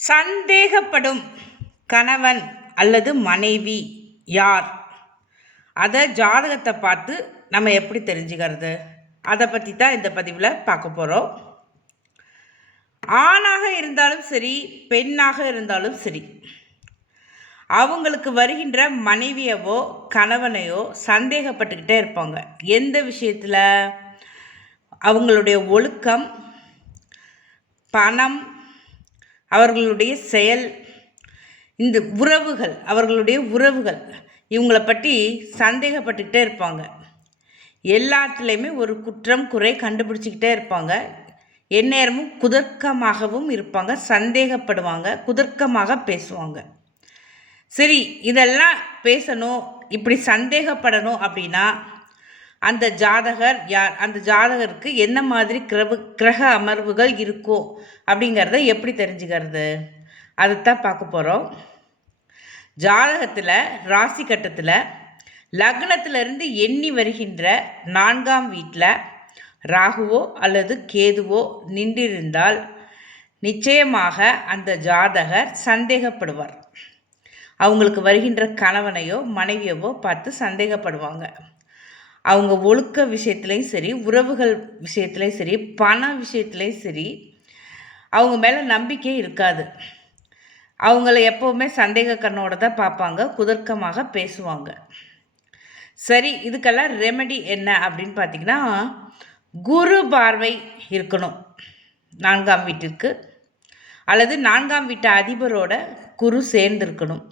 சந்தேகப்படும் கணவன் அல்லது மனைவி யார்? அதை ஜாதகத்தை பார்த்து நம்ம எப்படி தெரிஞ்சுக்கிறது? அதை பற்றி தான் இந்த பதிவில் பார்க்க போகிறோம். ஆணாக இருந்தாலும் சரி, பெண்ணாக இருந்தாலும் சரி, அவங்களுக்கு வருகின்ற மனைவியவோ கணவனையோ சந்தேகப்பட்டுக்கிட்டே இருப்பாங்க. எந்த விஷயத்தில்? அவங்களுடைய ஒழுக்கம், பணம், அவர்களுடைய செயல், இந்த உறவுகள், அவர்களுடைய உறவுகள், இவங்களை பற்றி சந்தேகப்பட்டுக்கிட்டே இருப்பாங்க. எல்லாத்துலேயுமே ஒரு குற்றம் குறை கண்டுபிடிச்சிக்கிட்டே இருப்பாங்க. எந்நேரமும் குதர்க்கமாகவும் இருப்பாங்க, சந்தேகப்படுவாங்க, குதர்க்கமாக பேசுவாங்க. சரி, இதெல்லாம் பேசணும், இப்படி சந்தேகப்படணும் அப்படின்னா அந்த ஜாதகர் யார்? அந்த ஜாதகருக்கு என்ன மாதிரி கிரக அமர்வுகள் இருக்கோ அப்படிங்கிறத எப்படி தெரிஞ்சுக்கிறது? அதைத்தான் பார்க்க போகிறோம். ஜாதகத்தில் ராசி கட்டத்தில் லக்னத்திலிருந்து எண்ணி வருகின்ற 4ஆம் வீட்டில் ராகுவோ அல்லது கேதுவோ நின்றிருந்தால் நிச்சயமாக அந்த ஜாதகர் சந்தேகப்படுவார். அவங்களுக்கு வருகின்ற கணவனையோ மனைவியவோ பார்த்து சந்தேகப்படுவாங்க. அவங்க ஒழுக்க விஷயத்துலையும் சரி, உறவுகள் விஷயத்துலையும் சரி, பண விஷயத்துலையும் சரி, அவங்க மேலே நம்பிக்கை இருக்காது. அவங்கள எப்போவுமே சந்தேக கண்ணோடு தான் பார்ப்பாங்க, குதர்க்கமாக பேசுவாங்க. சரி, இதுக்கெல்லாம் ரெமெடி என்ன அப்படின்னு பார்த்திங்கன்னா, குரு பார்வை இருக்கணும் 4ஆம் வீட்டிற்கு, அல்லது 4ஆம் வீட்டு அதிபரோட குரு சேர்ந்துருக்கணும்,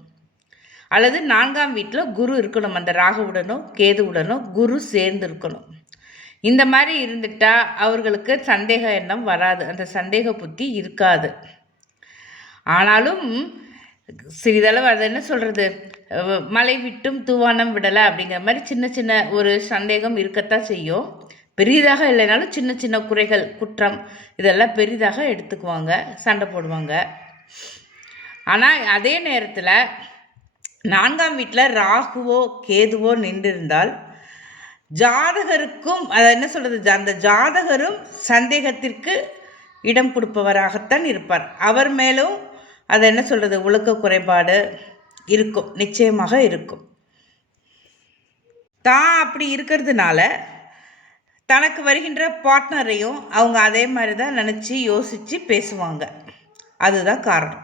அல்லது 4ஆம் வீட்டில் குரு இருக்கணும். அந்த ராகுவுடனோ கேதுவுடனோ குரு சேர்ந்து இருக்கணும். இந்த மாதிரி இருந்துட்டால் அவர்களுக்கு சந்தேக எண்ணம் வராது, அந்த சந்தேக புத்தி இருக்காது. ஆனாலும் சிறிதளவு அது என்ன சொல்கிறது, மழை விட்டும் தூவானம் விடலை அப்படிங்கிற மாதிரி சின்ன சின்ன ஒரு சந்தேகம் இருக்கத்தான் செய்யும். பெரிதாக இல்லைனாலும் சின்ன சின்ன குறைகள், குற்றம், இதெல்லாம் பெரிதாக எடுத்துக்குவாங்க, சண்டை போடுவாங்க. ஆனால் அதே நேரத்தில் 4ஆம் வீட்டில் ராகுவோ கேதுவோ நின்றிருந்தால் ஜாதகருக்கும் அதை என்ன சொல்கிறது, அந்த ஜாதகரும் சந்தேகத்திற்கு இடம் கொடுப்பவராகத்தான் இருப்பார். அவர் மேலும் அதை என்ன சொல்கிறது, ஒழுக்க குறைபாடு இருக்கும், நிச்சயமாக இருக்கும். தான் அப்படி இருக்கிறதுனால தனக்கு வருகின்ற பார்ட்னரையும் அவங்க அதே மாதிரி தான் நினச்சி யோசித்து பேசுவாங்க. அதுதான் காரணம்.